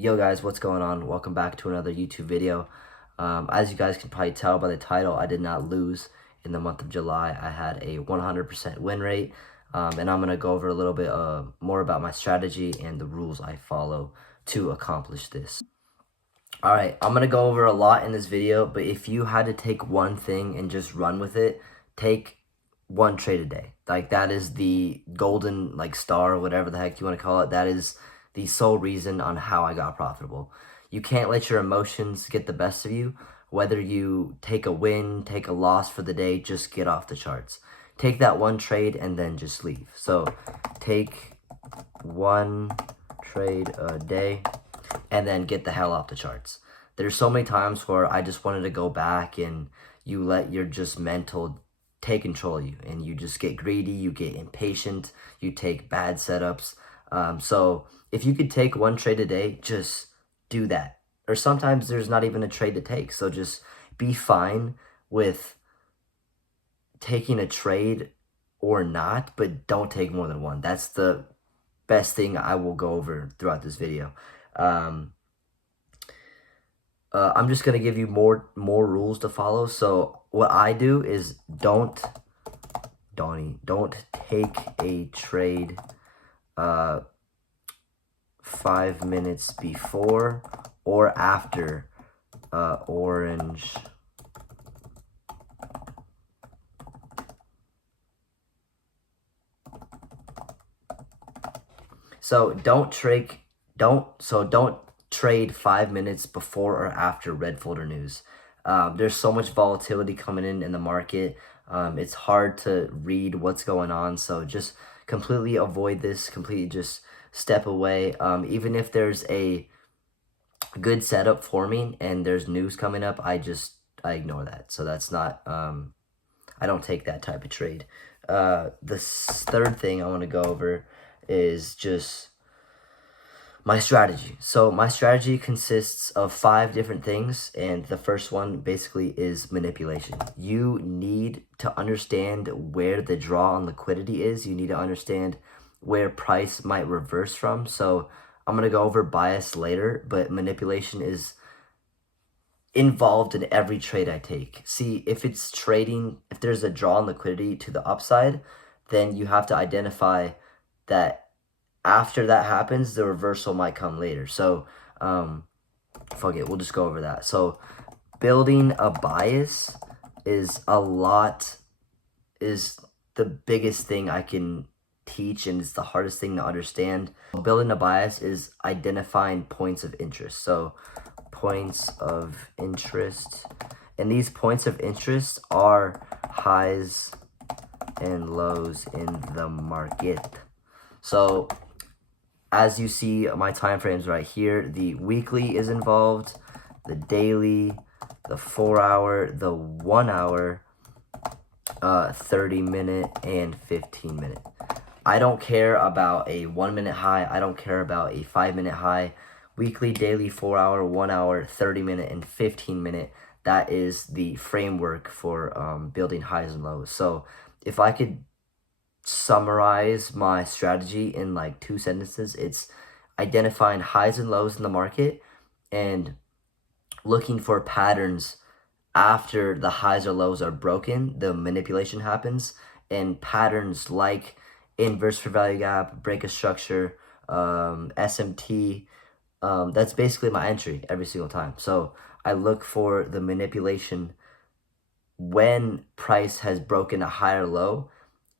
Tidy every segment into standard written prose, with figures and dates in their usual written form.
Yo guys, what's going on? Welcome back to another YouTube video. As you guys can probably tell by the title, I did not lose in the month of July. I had a 100% win rate, and I'm going to go over a little bit more about my strategy and the rules I follow to accomplish this. Alright, I'm going to go over a lot in this video, but if you had to take one thing and just run with it, take one trade a day. Like, that is the golden, star, or whatever the heck you want to call it. That is the sole reason on how I got profitable. You can't let your emotions get the best of you. Whether you take a win, take a loss for the day, just get off the charts. Take that one trade and then just leave. So take one trade a day and then get the hell off the charts. There's so many times where I just wanted to go back, and you let your just mental take control of you, and you just get greedy, you get impatient, you take bad setups. So if you could take one trade a day, just do that. Or sometimes there's not even a trade to take, so just be fine with taking a trade or not, but don't take more than one. That's the best thing I will go over throughout this video. I'm just gonna give you more rules to follow. So what I do is don't take a trade 5 minutes before or after orange don't trade 5 minutes before or after red folder news. There's so much volatility coming in the market. It's hard to read what's going on, so just completely avoid this. Completely just step away. Even if there's a good setup forming and there's news coming up, I ignore that. So that's not, I don't take that type of trade. The third thing I want to go over is just my strategy. So my strategy consists of 5 different things, and the first one basically is manipulation. You need to understand where the draw on liquidity is. You need to understand where price might reverse from. So I'm going to go over bias later, but manipulation is involved in every trade I take. See, if it's trading, if there's a draw on liquidity to the upside, then you have to identify that after that happens, the reversal might come later. So, fuck it, we'll just go over that. So, building a bias is the biggest thing I can teach, and it's the hardest thing to understand. Building a bias is identifying points of interest. So, points of interest, and these points of interest are highs and lows in the market. So as you see my time frames right here, the weekly is involved, the daily, the 4 hour, the 1 hour, 30 minute, and 15 minute. I don't care about a 1 minute high. I don't care about a 5 minute high. Weekly, daily, 4 hour, 1 hour, 30 minute, and 15 minute. That is the framework for building highs and lows. So if I could summarize my strategy in like 2 sentences, it's identifying highs and lows in the market and looking for patterns after the highs or lows are broken. The manipulation happens, and patterns like inverse fair value gap, break of structure, SMT, that's basically my entry every single time. So I look for the manipulation when price has broken a higher low,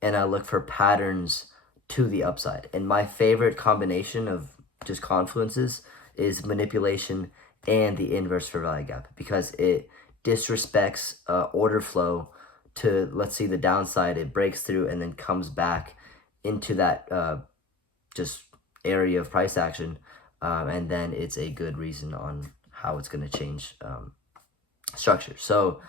and I look for patterns to the upside. And my favorite combination of just confluences is manipulation and the inverse fair value gap, because it disrespects order flow to, let's see, the downside. It breaks through and then comes back into that just area of price action, and then it's a good reason on how it's going to change structure. So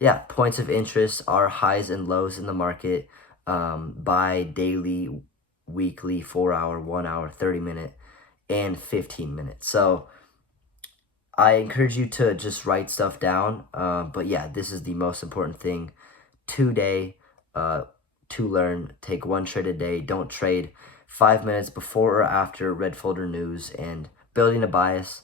yeah, points of interest are highs and lows in the market by daily, weekly, 4 hour, 1 hour, 30 minute, and 15 minutes. So I encourage you to just write stuff down. But yeah, this is the most important thing today to learn. Take one trade a day. Don't trade 5 minutes before or after red folder news, and building a bias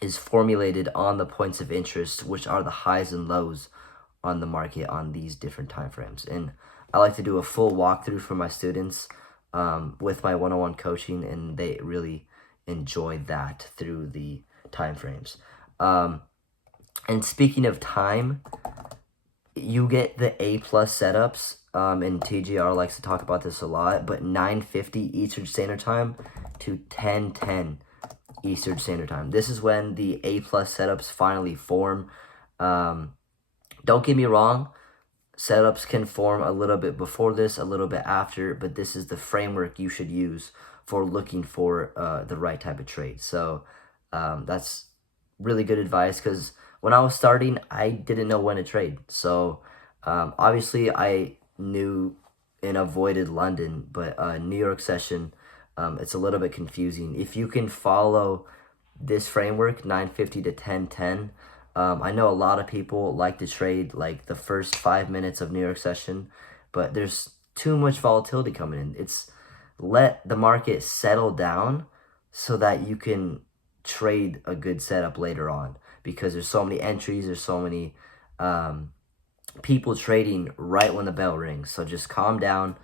is formulated on the points of interest, which are the highs and lows on the market on these different time frames. And I like to do a full walkthrough for my students with my one-on-one coaching, and they really enjoy that through the time frames. And speaking of time, you get the A plus setups, and TGR likes to talk about this a lot, but 9:50 Eastern Standard Time to 10:10 Eastern Standard Time. This is when the A plus setups finally form. Don't get me wrong, setups can form a little bit before this, a little bit after, but this is the framework you should use for looking for the right type of trade. So that's really good advice, because when I was starting, I didn't know when to trade. So obviously I knew and avoided London, but New York session, it's a little bit confusing. If you can follow this framework, 9:50 to 10:10, I know a lot of people like to trade like the first 5 minutes of New York session, but there's too much volatility coming in. It's let the market settle down so that you can trade a good setup later on, because there's so many entries, there's so many people trading right when the bell rings. So just calm down,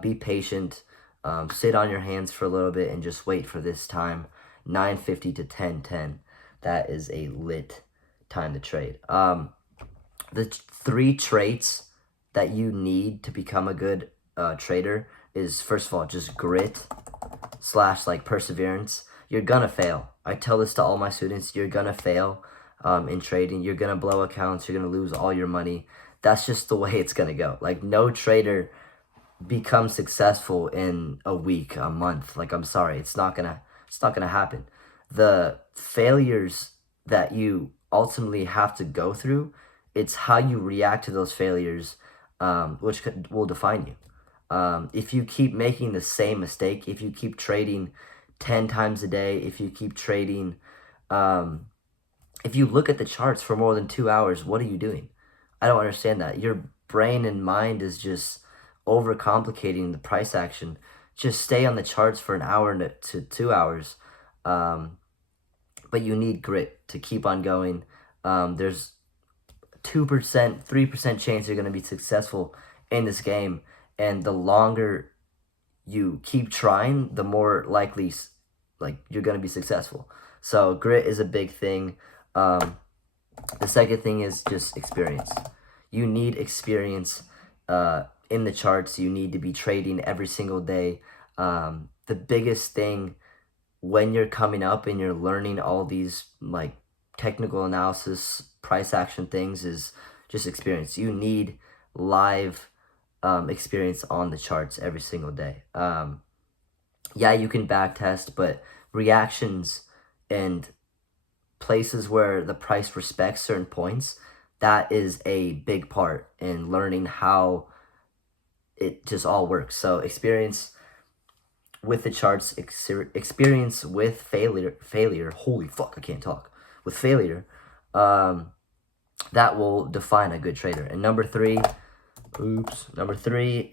be patient, sit on your hands for a little bit, and just wait for this time, 9:50 to 10:10. That is a lit time to trade. The three traits that you need to become a good trader is, first of all, just grit / like perseverance. You're gonna fail. I tell this to all my students. You're gonna fail in trading. You're gonna blow accounts. You're gonna lose all your money. That's just the way it's gonna go. Like, no trader becomes successful in a week, a month. Like, I'm sorry, it's not gonna happen. The failures that you ultimately have to go through, it's how you react to those failures, which will define you. If you keep making the same mistake, if you keep trading 10 times a day, if you keep trading, if you look at the charts for more than 2 hours, what are you doing? I don't understand that. Your brain and mind is just overcomplicating the price action. Just stay on the charts for an hour to 2 hours. But you need grit to keep on going. There's 2%, 3% chance you're going to be successful in this game. And the longer you keep trying, the more likely like you're going to be successful. So grit is a big thing. The second thing is just experience. You need experience in the charts. You need to be trading every single day. The biggest thing when you're coming up and you're learning all these like technical analysis, price action things is just experience. You need live experience on the charts every single day. Yeah, you can back test, but reactions and places where the price respects certain points, that is a big part in learning how it just all works. So experience with the charts, experience with failure, holy fuck, I can't talk, with failure, that will define a good trader. And number three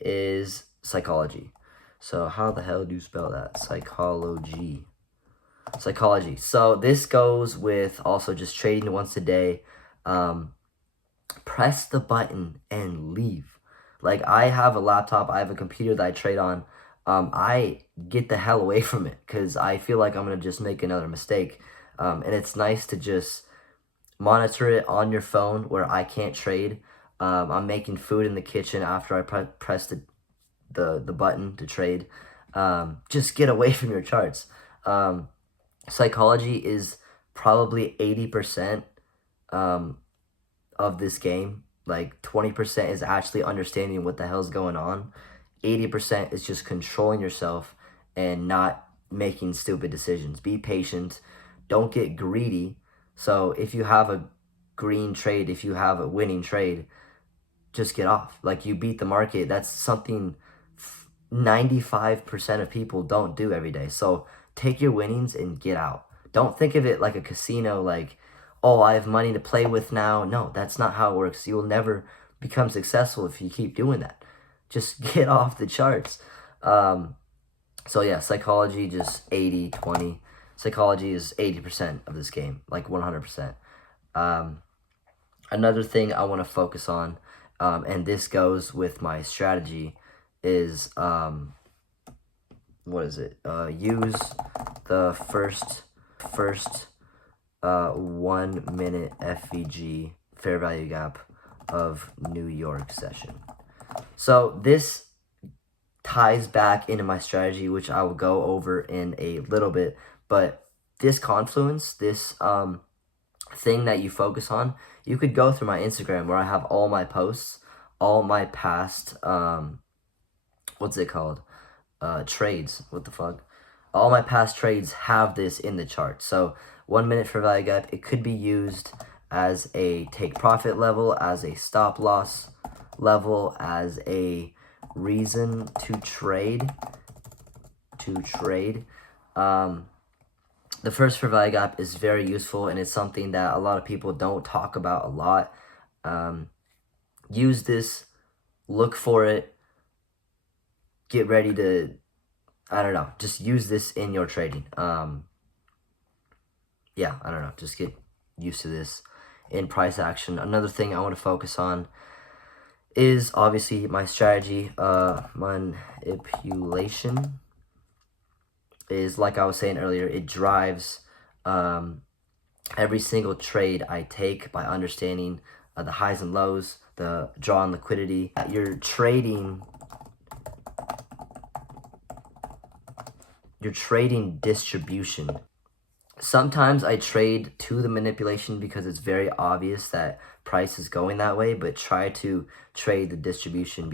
is psychology. So how the hell do you spell that? Psychology. So this goes with also just trading once a day. Press the button and leave. Like, I have a laptop, I have a computer that I trade on. I get the hell away from it because I feel like I'm going to just make another mistake. And it's nice to just monitor it on your phone where I can't trade. I'm making food in the kitchen after I press the button to trade. Just get away from your charts. Psychology is probably 80% of this game. Like 20% is actually understanding what the hell's going on. 80% is just controlling yourself and not making stupid decisions. Be patient. Don't get greedy. So if you have a green trade, if you have a winning trade, just get off. Like, you beat the market. That's something 95% of people don't do every day. So take your winnings and get out. Don't think of it like a casino, like, oh, I have money to play with now. No, that's not how it works. You will never become successful if you keep doing that. Just get off the charts. So yeah, psychology just 80-20. Psychology is 80% of this game, like 100%. Another thing I want to focus on, and this goes with my strategy, is what is it? Use the first 1 minute FVG fair value gap of New York session. So this ties back into my strategy, which I will go over in a little bit. But this confluence, this thing that you focus on, you could go through my Instagram where I have all my posts, all my past what's it called? Trades. What the fuck? All my past trades have this in the chart. So 1 minute for value gap, it could be used as a take profit level, as a stop loss level, as a reason to trade. The first for value gap is very useful, and it's something that a lot of people don't talk about a lot. Use this, look for it, get ready to, I don't know, just use this in your trading. Yeah, I don't know, just get used to this in price action. Another thing I want to focus on is obviously my strategy. Manipulation is, like I was saying earlier, it drives every single trade I take by understanding the highs and lows, the draw on liquidity. You're trading distribution. Sometimes I trade to the manipulation because it's very obvious that price is going that way, but try to trade the distribution.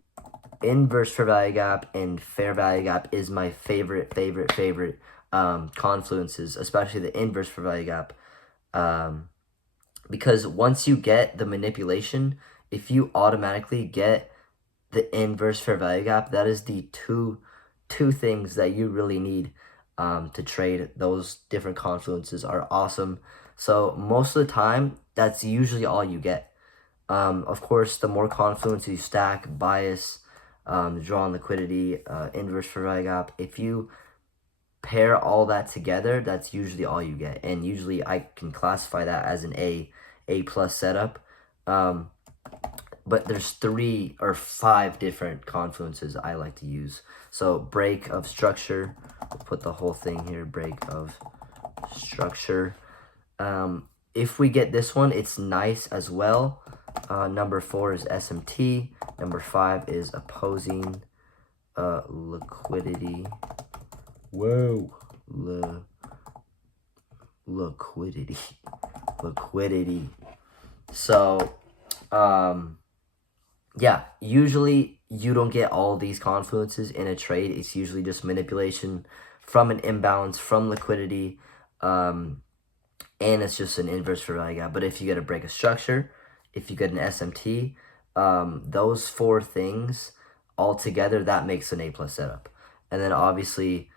Inverse fair value gap and fair value gap is my favorite confluences, especially the inverse fair value gap. Because once you get the manipulation, if you automatically get the inverse fair value gap, that is the two things that you really need to trade. Those different confluences are awesome. So most of the time, that's usually all you get. Of course, the more confluences you stack, bias, draw on liquidity, inverse fair value gap, if you pair all that together, that's usually all you get. And usually I can classify that as an A plus setup. But there's 3 or 5 different confluences I like to use. So break of structure, we'll put the whole thing here, break of structure. If we get this one, it's nice as well. Number 4 is SMT. Number 5 is opposing liquidity. Whoa. Liquidity. So, yeah, usually you don't get all these confluences in a trade. It's usually just manipulation from an imbalance, from liquidity, and it's just an inverse fair value gap. But if you get a break of structure, if you get an SMT, those 4 things all together, that makes an A plus setup. And then obviously,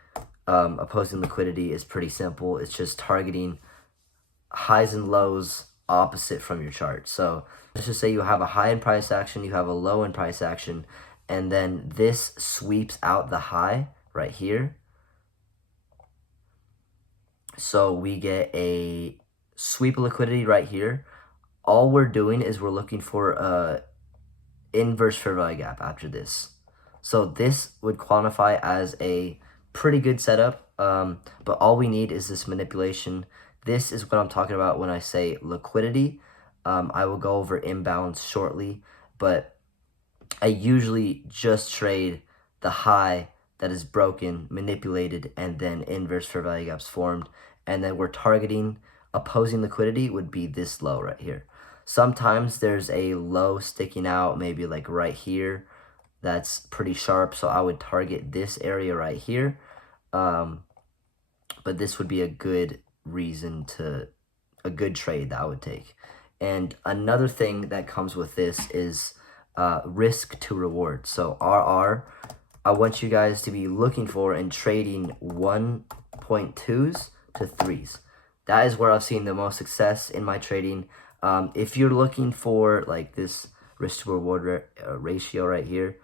opposing liquidity is pretty simple. It's just targeting highs and lows opposite from your chart. So let's just say you have a high in price action, you have a low in price action, and then this sweeps out the high right here. So we get a sweep of liquidity right here. All we're doing is we're looking for a inverse fair value gap after this. So this would quantify as a pretty good setup, but all we need is this manipulation. This is what I'm talking about when I say liquidity. I will go over imbalance shortly, but I usually just trade the high that is broken, manipulated, and then inverse fair value gaps formed. And then we're targeting opposing liquidity would be this low right here. Sometimes there's a low sticking out, maybe like right here. That's pretty sharp, so I would target this area right here. But this would be a good trade that I would take. And another thing that comes with this is risk to reward. So RR, I want you guys to be looking for and trading 1.2s to 3s. That is where I've seen the most success in my trading. If you're looking for like this risk to reward ratio right here,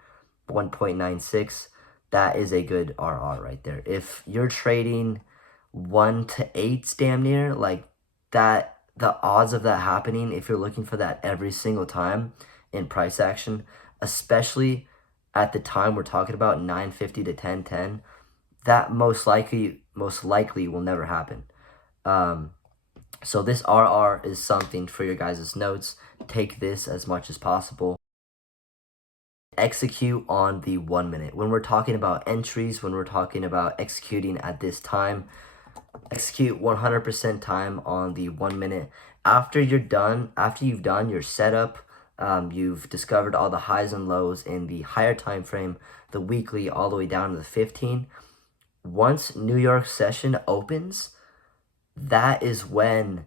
1.96, that is a good RR right there. If you're trading 1 to 8, damn near, like that, the odds of that happening, if you're looking for that every single time in price action, especially at the time we're talking about 950 to 1010, that most likely will never happen. So this RR is something for your guys' notes. Take this as much as possible. Execute on the 1 minute. When we're talking about entries, when we're talking about executing at this time, execute 100% time on the 1 minute. After you've done your setup, you've discovered all the highs and lows in the higher time frame, the weekly all the way down to the 15. Once New York session opens, that is when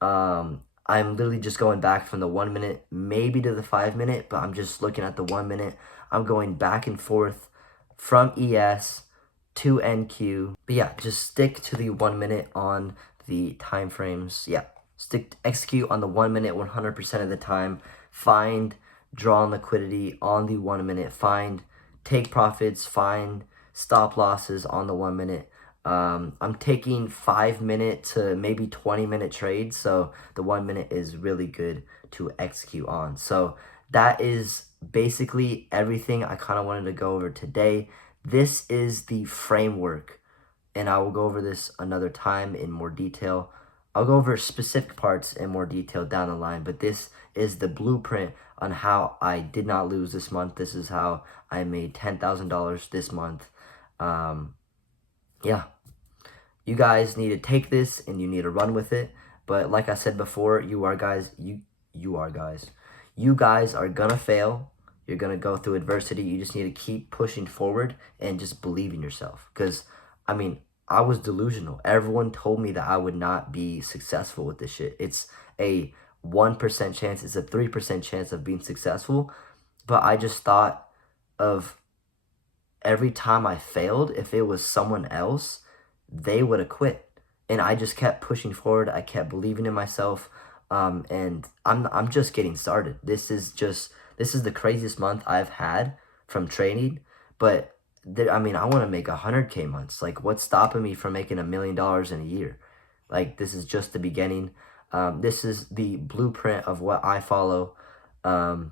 I'm literally just going back from the 1 minute, maybe to the 5 minute, but I'm just looking at the 1 minute. I'm going back and forth from ES to NQ. But yeah, just stick to the 1 minute on the time frames. Yeah, execute on the 1 minute 100% of the time. Find draw on liquidity on the 1 minute. Find take profits. Find stop losses on the 1 minute. I'm taking 5 minute to maybe 20-minute trades, so the 1 minute is really good to execute on. So that is basically everything I kind of wanted to go over today. This is the framework, and I will go over this another time in more detail. I'll go over specific parts in more detail down the line, but this is the blueprint on how I did not lose this month. This is how I made $10,000 this month. Yeah, you guys need to take this and you need to run with it. But like I said before, you guys are gonna fail. You're gonna go through adversity. You just need to keep pushing forward and just believe in yourself. Because I mean, I was delusional. Everyone told me that I would not be successful with this shit. It's a 1% chance, it's a 3% chance of being successful. But I just thought of every time I failed, if it was someone else, they would have quit. And I just kept pushing forward. I kept believing in myself. And I'm just getting started. This is the craziest month I've had from trading. But I mean, I want to make 100K months. Like, what's stopping me from making $1 million in a year? Like, this is just the beginning. This is the blueprint of what I follow. And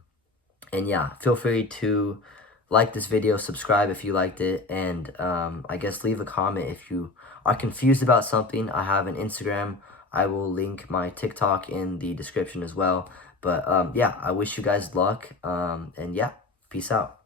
yeah, feel free to like this video, subscribe if you liked it, and I guess leave a comment if you are confused about something. I have an Instagram. I will link my TikTok in the description as well. But yeah, I wish you guys luck, and yeah, peace out.